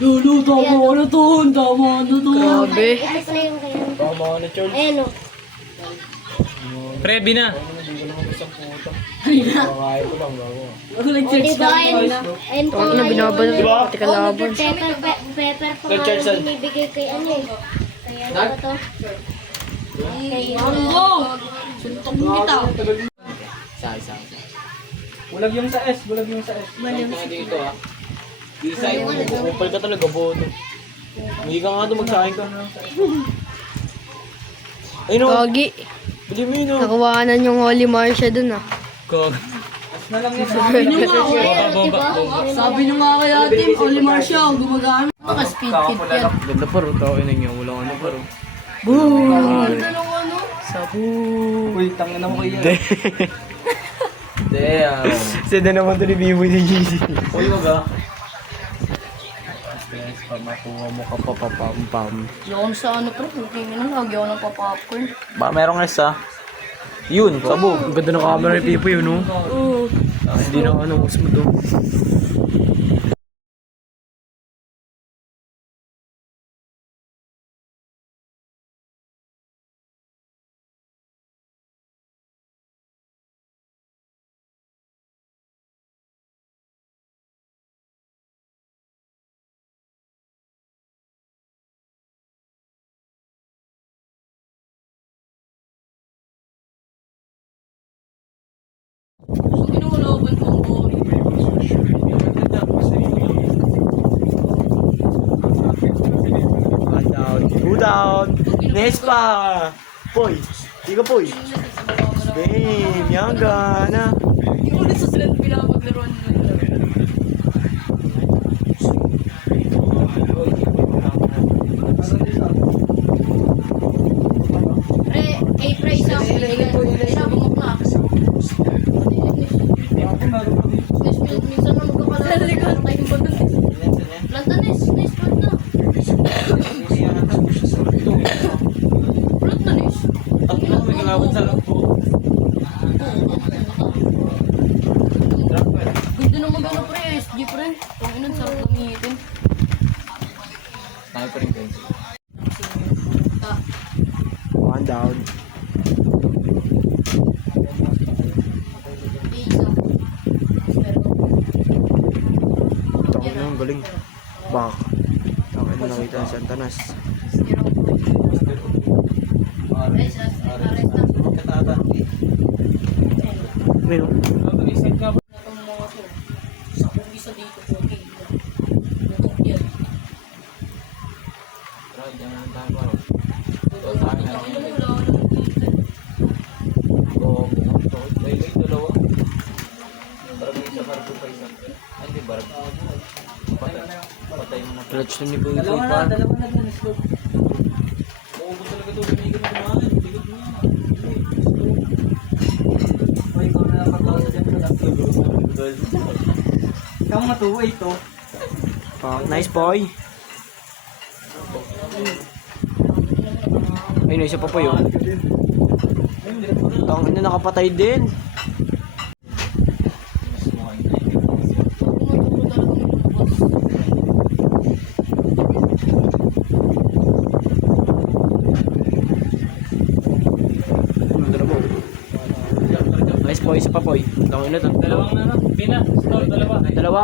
Lulu, tama na to. Tama na to. Grabe. Ito pala yung kaya. Tama ka na, Charles. Ayan o. Prebi na. Hindi ko naman isang puta. Ay na. Kakain ko lang, bago. Ako O nag-church diba, ayan po Ano nga binaban yung na pati kalaban. pepper pa nga yung binibigay kay ano eh. Kaya ano ba to? Kay Ano? Suntok mo kita. Isa. Bulag yung sa S, bulag yung sa S. Dito ah. Dito sa ito, bukupal ka talaga, bono. Hindi ka nga doon, magsahin ka. Ay no, Gagi. bili mo yun oh. Nakuwanan yung Holy Marcia dun ah. Kog. Sabi niyo nga, diba? sabi niyo nga kaya team, Olimar siya, gumagamit. Baka speed kit yan. Ganda pa ro. Tao ina niyo. Wala ano pa ro. Ganda ng ano? Sabu. Uy, tangin na mo kayo. Damn. Sada naman ito ni Biboy ni Yeezy. Uy, wag ah. Makuha mo ka pa pam. Yung sa ano pre, tingin na, lagi ako ng papapcorn. Ba, merong isa. Yun, sabo. Ang ganda ng camera ni Pipo yun, no? Oo. Hindi na ano, mas mo to. Inuuloban ko ang boring. One down. Two down. Nespa. Poy. Tiga poy. Damn, yang gana. Hindi ko ulit sa sila pinapaglaruan nila. Pre, pre, isang bumukla. Minsan na magkakala tayo ba dun? Planta Nes, planta. Planta Nes. Ang ina ko may kalabot sa loob po. Ganda naman gano'n pre, SG pre. Ang inang sarap gamitin. Tayo pa rin kayo. One down. Takot na ang galing. Bak. Takot na nakita ang Santanas. Ayun. Sa kung isa dito, okay. Butok yan. Clutch na ni Boy pa. Kamu matuwa ito. Nice boy. Ayun, isa pa po yun. Tangin na nakapatay din. Nice boy, isa pa boy. Tangin na to. Dalawang ano? Pina. Store, dalawa. Dalawa.